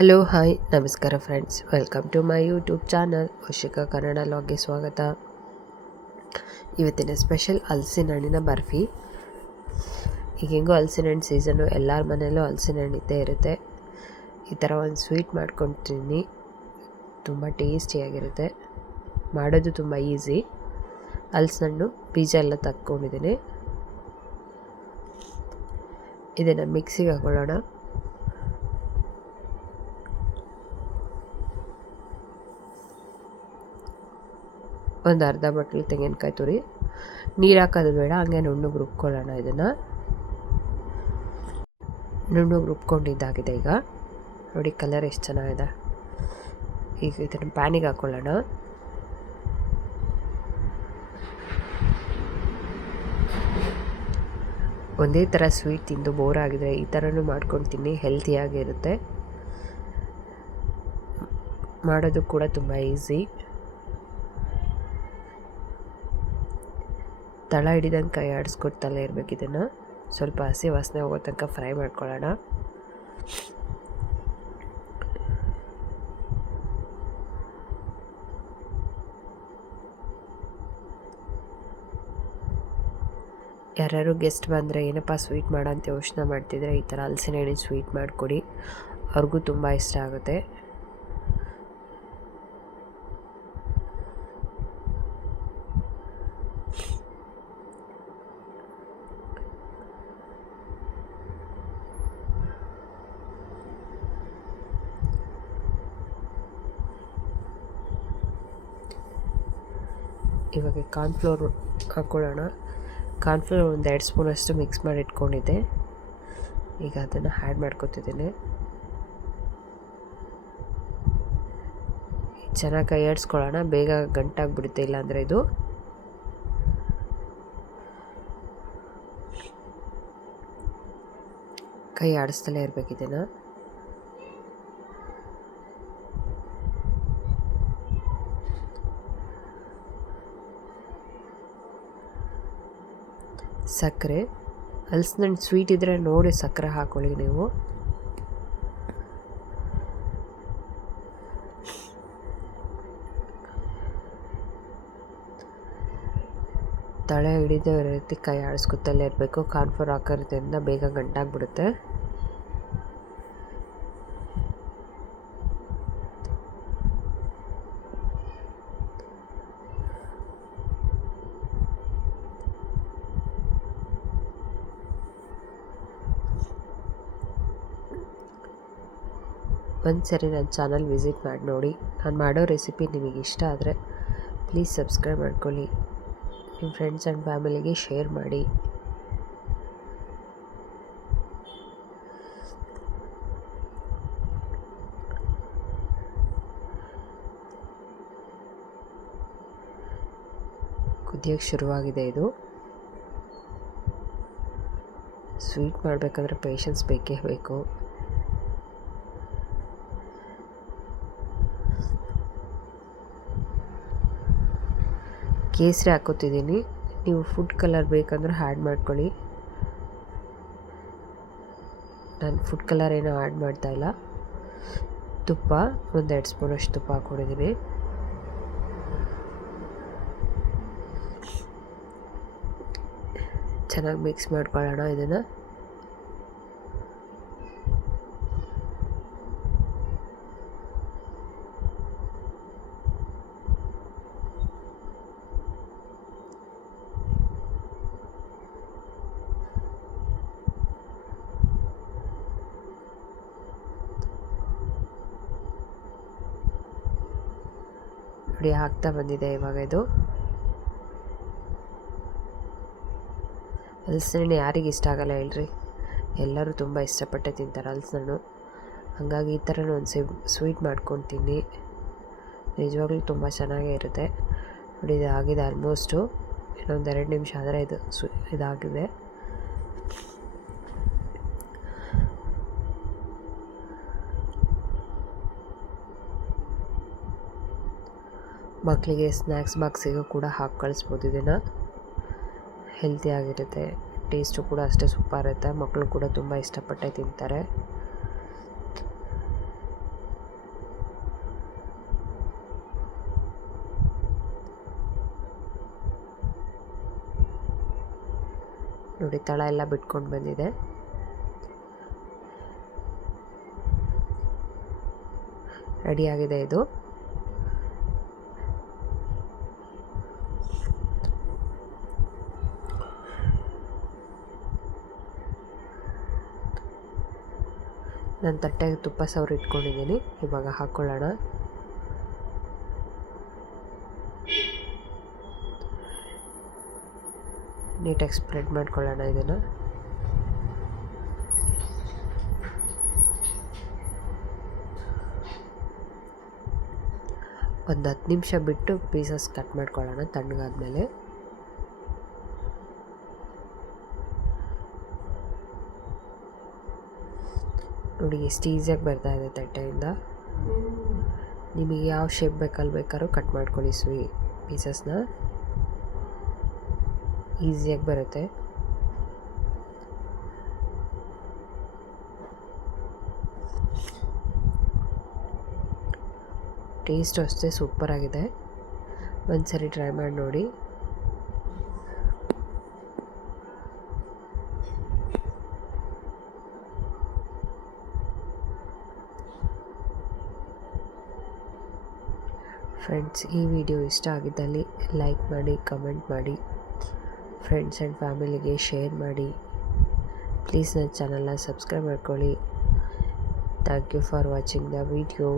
Hello, hi, ನಮಸ್ಕಾರ friends. Welcome to my YouTube channel. Vashika Kannada ಲಾಗ್ಗೆ ಸ್ವಾಗತ. ಇವತ್ತಿನ special ಹಲಸಿನ ಹಣ್ಣಿನ ಬರ್ಫಿ. ಈಗ ಹೆಂಗೋ ಹಲಸಿನ ಹಣ್ಣು ಸೀಸನ್ನು ಎಲ್ಲರ ಮನೆಯಲ್ಲೂ ಹಲಸಿನ ಹಣ್ಣು ಇದ್ದೇ ಇರುತ್ತೆ. ಈ ಥರ ಒಂದು ಸ್ವೀಟ್ ಮಾಡ್ಕೊತೀನಿ ತುಂಬ ಟೇಸ್ಟಿಯಾಗಿರುತ್ತೆ. ಮಾಡೋದು ತುಂಬ ಈಸಿ. ಹಲಸಿನ ಹಣ್ಣು ಬೀಜ ಎಲ್ಲ ತಕ್ಕೊಂಡಿದ್ದೀನಿ. ಇದನ್ನು ಮಿಕ್ಸಿಗೆ ಹಾಕೊಳ್ಳೋಣ. ಒಂದು ಅರ್ಧ ಬಟ್ಲು ತೆಂಗಿನಕಾಯಿ ತುರಿ. ನೀರು ಹಾಕೋದು ಬೇಡ, ಹಂಗೆ ನುಣ್ಣಗೆ ರುಬ್ಕೊಳ್ಳೋಣ ಇದನ್ನು. ನುಣ್ಣಗೆ ರುಬ್ಕೊಂಡಿದ್ದಾಗಿದೆ ಈಗ. ನೋಡಿ ಕಲರ್ ಎಷ್ಟು ಚೆನ್ನಾಗಿದೆ. ಈಗ ಇದನ್ನು ಪ್ಯಾನಿಗೆ ಹಾಕ್ಕೊಳ್ಳೋಣ ಒಂದೇ ಥರ ಸ್ವೀಟ್ ತಿಂದು ಬೋರ್ ಆಗಿದ್ರೆ ಈ ಥರನೂ ಮಾಡ್ಕೊಂಡು ತಿನ್ನಿ ಹೆಲ್ತಿಯಾಗಿರುತ್ತೆ ಮಾಡೋದು ಕೂಡ ತುಂಬ ಈಸಿ ತಳ ಹಿಡಿದಂಗೆ ಕೈ ಆಡಿಸ್ಕೊಡ್ತಲೇ ಇರಬೇಕು ಇದನ್ನು. ಸ್ವಲ್ಪ ಹಸಿ ವಾಸನೆ ಹೋಗೋ ತನಕ ಫ್ರೈ ಮಾಡ್ಕೊಳ್ಳೋಣ. ಯಾರ್ಯಾರು ಗೆಸ್ಟ್ ಬಂದರೆ ಏನಪ್ಪ ಸ್ವೀಟ್ ಮಾಡೋ ಅಂತ ಯೋಚನೆ ಮಾಡ್ತಿದ್ರೆ ಈ ಥರ ಹಲಸಿನ ಹಣ್ಣಿನ ಸ್ವೀಟ್ ಮಾಡಿಕೊಡಿ. ಅವ್ರಿಗೂ ತುಂಬ ಇಷ್ಟ ಆಗುತ್ತೆ. ಇವಾಗ ಕಾರ್ನ್ಫ್ಲೋರ್ ಹಾಕ್ಕೊಳ್ಳೋಣ ಕಾರ್ನ್ಫ್ಲೋರ್ ಒಂದು ಎರಡು ಸ್ಪೂನಷ್ಟು ಮಿಕ್ಸ್ ಮಾಡಿ ಇಟ್ಕೊಂಡಿದ್ದೆ. ಈಗ ಅದನ್ನು ಆ್ಯಡ್ ಮಾಡ್ಕೊತಿದ್ದೀನಿ. ಚೆನ್ನಾಗಿ ಕೈ ಆಡಿಸ್ಕೊಳ್ಳೋಣ ಬೇಗ ಗಂಟಾಗ್ಬಿಡುತ್ತೆ ಇಲ್ಲಾಂದರೆ ಇದು. ಕೈ ಆಡಿಸ್ತಲೇ ಇರಬೇಕು ಸಕ್ಕರೆ. ಹಲ್ಸಿನಣ್ಣು ಸ್ವೀಟ್ ಇದ್ದರೆ ನೋಡಿ ಸಕ್ಕರೆ ಹಾಕೊಳ್ಳಿ ನೀವು. ತಳೆ ಹಿಡಿದ ರೀತಿ ಕೈ ಆಡಿಸ್ಕೊತಲ್ಲೇ ಇರಬೇಕು. ಕಾರ್ನ್ಫ್ಲೋರ್ ಹಾಕೋದ್ರಿಂದ ಬೇಗ ಗಂಟಾಗ್ಬಿಡುತ್ತೆ. ಒಂದು ಸರಿ ನನ್ನ ಚಾನಲ್ ವಿಸಿಟ್ ಮಾಡಿ ನೋಡಿ. ನಾನು ಮಾಡೋ ರೆಸಿಪಿ ನಿಮಗೆ ಇಷ್ಟ ಆದರೆ ಪ್ಲೀಸ್ ಸಬ್ಸ್ಕ್ರೈಬ್ ಮಾಡ್ಕೊಳ್ಳಿ. ನಿಮ್ಮ ಫ್ರೆಂಡ್ಸ್ ಆ್ಯಂಡ್ ಫ್ಯಾಮಿಲಿಗೆ ಶೇರ್ ಮಾಡಿ. ಕುದಿಯೋಕ್ಕೆ ಶುರುವಾಗಿದೆ ಇದು. ಸ್ವೀಟ್ ಮಾಡಬೇಕಂದ್ರೆ ಪೇಷನ್ಸ್ ಬೇಕೇ ಬೇಕು. ಕೇಸರಿ ಹಾಕೋತಿದ್ದೀನಿ. ನೀವು ಫುಡ್ ಕಲರ್ ಬೇಕಂದ್ರೆ ಆ್ಯಡ್ ಮಾಡ್ಕೊಳ್ಳಿ. ನಾನು ಫುಡ್ ಕಲರ್ ಏನೋ ಆ್ಯಡ್ ಮಾಡ್ತಾಯಿಲ್ಲ ತುಪ್ಪ ಒಂದೆರಡು ಸ್ಪೂನಷ್ಟು ತುಪ್ಪ ಹಾಕ್ಕೊಂಡಿದ್ದೀನಿ. ಚೆನ್ನಾಗಿ ಮಿಕ್ಸ್ ಮಾಡ್ಕೊಳ್ಳೋಣ ಇದನ್ನು. ನೋಡಿ ಆಗ್ತಾ ಬಂದಿದೆ ಇವಾಗ ಇದು. ಹಲಸಿನ ಯಾರಿಗೆ ಇಷ್ಟ ಆಗಲ್ಲ ಹೇಳ್ರಿ. ಎಲ್ಲರೂ ತುಂಬ ಇಷ್ಟಪಟ್ಟೆ ತಿಂತಾರೆ ಹಲಸಣ್ಣು ಹಾಗಾಗಿ ಈ ಥರ ಒಂದು ಸ್ವೀ ಸ್ವೀಟ್ ಮಾಡ್ಕೊತೀನಿ ನಿಜವಾಗ್ಲೂ ತುಂಬ ಚೆನ್ನಾಗೇ ಇರುತ್ತೆ. ನೋಡಿ, ಇದು ಆಗಿದೆ ಆಲ್ಮೋಸ್ಟು ಇನ್ನೊಂದು ಎರಡು ನಿಮಿಷ ಆದರೆ ಇದು ಸು ಇದಾಗಿದೆ. ಮಕ್ಕಳಿಗೆ ಸ್ನ್ಯಾಕ್ಸ್ ಬಾಕ್ಸಿಗೂ ಕೂಡ ಹಾಕಿ ಕಳಿಸ್ಬೋದು. ಇದನ್ನು ಹೆಲ್ತಿಯಾಗಿರುತ್ತೆ ಟೇಸ್ಟು ಕೂಡ ಅಷ್ಟೇ ಸೂಪರ್ ಇರುತ್ತೆ. ಮಕ್ಕಳು ಕೂಡ ತುಂಬ ಇಷ್ಟಪಟ್ಟೆ ತಿಂತಾರೆ. ನೋಡಿ, ತಳ ಎಲ್ಲ ಬಿಟ್ಕೊಂಡು ಬಂದಿದೆ. ರೆಡಿಯಾಗಿದೆ ಇದು. ನಾನು ತಟ್ಟೆಗೆ ತುಪ್ಪ ಸವರು ಇಟ್ಕೊಂಡಿದ್ದೀನಿ. ಇವಾಗ ಹಾಕ್ಕೊಳ್ಳೋಣ ನೀಟಾಗಿ ಸ್ಪ್ರೆಡ್ ಮಾಡ್ಕೊಳ್ಳೋಣ ಇದನ್ನು. ಒಂದು ಹತ್ತು ನಿಮಿಷ ಬಿಟ್ಟು ಪೀಸಸ್ ಕಟ್ ಮಾಡ್ಕೊಳ್ಳೋಣ ತಣ್ಣಗಾದ್ಮೇಲೆ. ನೋಡಿ, ಎಷ್ಟು ಈಸಿಯಾಗಿ ಬರ್ತಾ ಇದೆ ತಟ್ಟೆಯಿಂದ. ನಿಮಗೆ ಯಾವ ಶೇಪ್ ಬೇಕಲ್ಲಿ ಬೇಕಾದ್ರೂ ಕಟ್ ಮಾಡ್ಕೊಳ್ಳಿ ಸ್ವೀ ಪೀಸಸ್ನ ಈಸಿಯಾಗಿ ಬರುತ್ತೆ. ಟೇಸ್ಟ್ ಅಷ್ಟೇ ಸೂಪರಾಗಿದೆ ಒಂದು ಸರಿ ಟ್ರೈ ಮಾಡಿ ನೋಡಿ. ಫ್ರೆಂಡ್ಸ್ ಈ ವಿಡಿಯೋ ಇಷ್ಟ ಆಗಿದ್ದಲ್ಲಿ ಲೈಕ್ ಮಾಡಿ ಕಮೆಂಟ್ ಮಾಡಿ. ಫ್ರೆಂಡ್ಸ್ ಆ್ಯಂಡ್ ಫ್ಯಾಮಿಲಿಗೆ ಶೇರ್ ಮಾಡಿ. ಪ್ಲೀಸ್ ನನ್ನ ಚಾನಲ್ನ ಸಬ್ಸ್ಕ್ರೈಬ್ ಮಾಡ್ಕೊಳ್ಳಿ. Thank you for watching the video